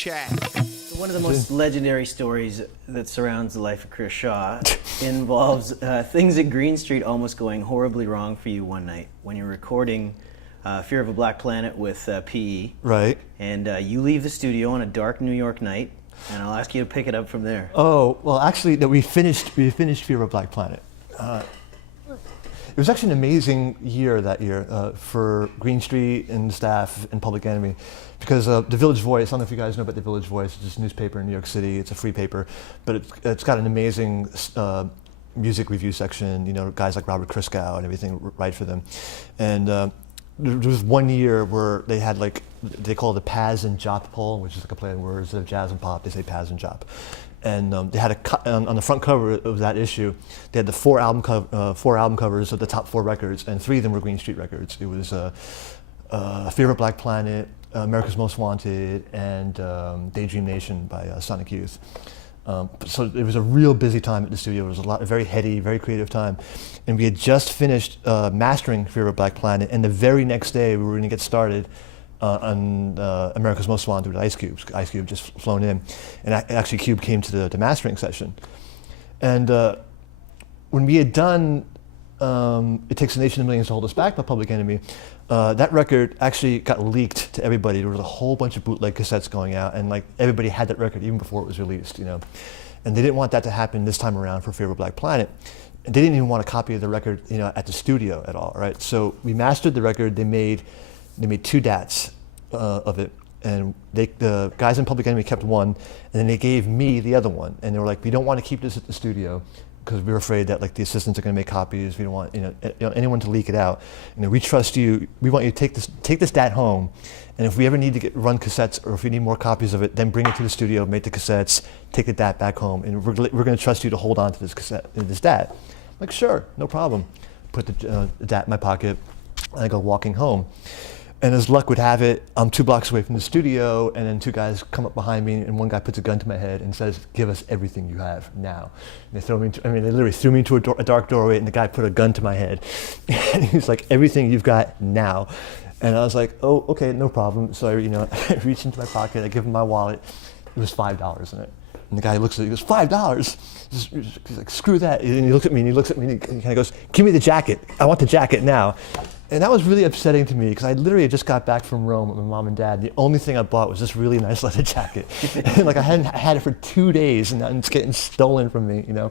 chat. One of the most legendary stories that surrounds the life of Chris Shaw involves things at Green Street almost going horribly wrong for you one night when you're recording Fear of a Black Planet with PE. Right. And you leave the studio on a dark New York night, and I'll ask you to pick it up from there. Oh, well, actually, no, we finished Fear of a Black Planet. It was actually an amazing year that year for Green Street and staff and Public Enemy, because the Village Voice, I don't know if you guys know about the Village Voice, it's just a newspaper in New York City, it's a free paper, but it's got an amazing music review section, you know, guys like Robert Christgau and everything write for them. And there was one year where they had like, they call it the Paz and Jop poll, which is like a play on words. Instead of jazz and pop, they say Paz and Jop. And they had on the front cover of that issue, they had the four album covers of the top 4 records, and 3 of them were Green Street records. It was Fear of a Black Planet, America's Most Wanted, and Daydream Nation by Sonic Youth. So it was a real busy time at the studio. It was a very heady, very creative time. And we had just finished mastering Fear of a Black Planet, and the very next day we were going to get started on America's Most Wanted with Ice Cube. Ice Cube just flown in. And actually Cube came to the mastering session. And when we had done It Takes a Nation of Millions to Hold Us Back by Public Enemy, that record actually got leaked to everybody. There was a whole bunch of bootleg cassettes going out, and like everybody had that record even before it was released, you know. And they didn't want that to happen this time around for Fear of a Black Planet. And they didn't even want a copy of the record, you know, at the studio at all, right? So we mastered the record. They made 2 DATs of it, and the guys in Public Enemy kept one, and then they gave me the other one. And they were like, we don't want to keep this at the studio because we were afraid that like the assistants are going to make copies. We don't want you know anyone to leak it out. You know, we trust you. We want you to take this DAT home, and if we ever need to run cassettes or if we need more copies of it, then bring it to the studio, make the cassettes, take the DAT back home, and we're going to trust you to hold on to this DAT. I'm like, sure, no problem. Put the DAT in my pocket, and I go walking home. And as luck would have it, I'm 2 blocks away from the studio, and then 2 guys come up behind me, and one guy puts a gun to my head and says, "Give us everything you have now." And they throw me into, they literally threw me into a dark doorway, and the guy put a gun to my head. And he's like, "Everything you've got now." And I was like, "Oh, okay, no problem." So I reach into my pocket, I give him my wallet. It was $5 in it. And the guy looks at it, he goes, $5? He's like, screw that. And he looks at me, and he kind of goes, "Give me the jacket. I want the jacket now." And that was really upsetting to me because I literally had just got back from Rome with my mom and dad. The only thing I bought was this really nice leather jacket. And like I had it for 2 days, and now it's getting stolen from me, you know.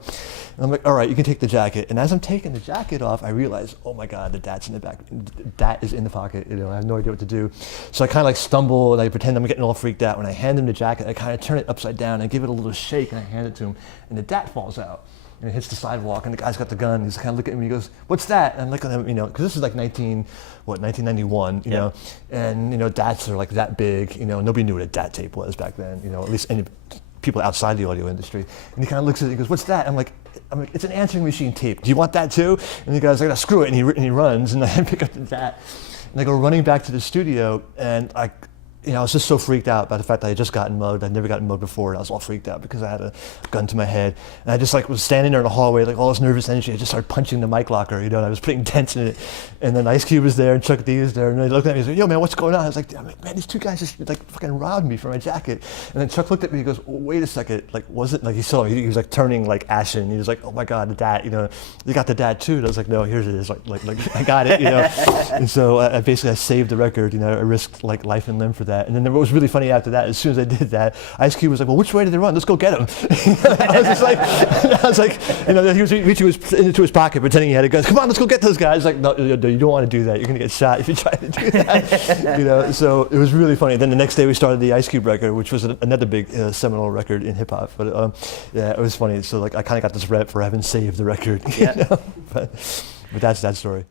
And I'm like, all right, you can take the jacket. And as I'm taking the jacket off, I realize, oh my God, the DAT's in the back. DAT is in the pocket, you know. I have no idea what to do. So I kind of like stumble, and I pretend I'm getting all freaked out. When I hand him the jacket, I kind of turn it upside down, and I give it a little shake, and I hand it to him, and the DAT falls out. And it hits the sidewalk, and the guy's got the gun. He's kind of looking at me. He goes, "What's that?" And I'm looking at him, you know, because this is like 1991, you know, and DATs are like that big. You know, nobody knew what a DAT tape was back then. You know, at least any people outside the audio industry. And he kind of looks at it. He goes, "What's that?" I'm like, "It's an answering machine tape. Do you want that too?" And the guy's like, "No, screw it," and he runs, and I pick up the DAT, and I go running back to the studio, and I was just so freaked out by the fact that I had just gotten mugged. I'd never gotten mugged before, and I was all freaked out because I had a gun to my head. And I just like was standing there in the hallway, like all this nervous energy. I just started punching the mic locker, you know, and I was putting dents in it. And then Ice Cube was there, and Chuck D was there, and they looked at me and said, "Yo, man, what's going on?" I was like, "Man, these 2 guys just like fucking robbed me for my jacket." And then Chuck looked at me and goes, "Wait a second, like, was it?" Like he saw me, he was like turning like ashen. He was like, "Oh my God, the DAT, you know, you got the DAT too." And I was like, "No, here's it is, like I got it, you know." And so I basically saved the record, you know, I risked like life and limb for that. And then it was really funny after that. As soon as I did that, Ice Cube was like, "Well, which way did they run? Let's go get him." I was like, you know, he was reaching into his pocket, pretending he had a gun. "Come on, let's go get those guys." Like, no, you don't want to do that. You're gonna get shot if you try to do that. You know, so it was really funny. Then the next day we started the Ice Cube record, which was another big seminal record in hip hop. But yeah, it was funny. So like, I kind of got this rep for having saved the record. Yeah. You know? But that's that story.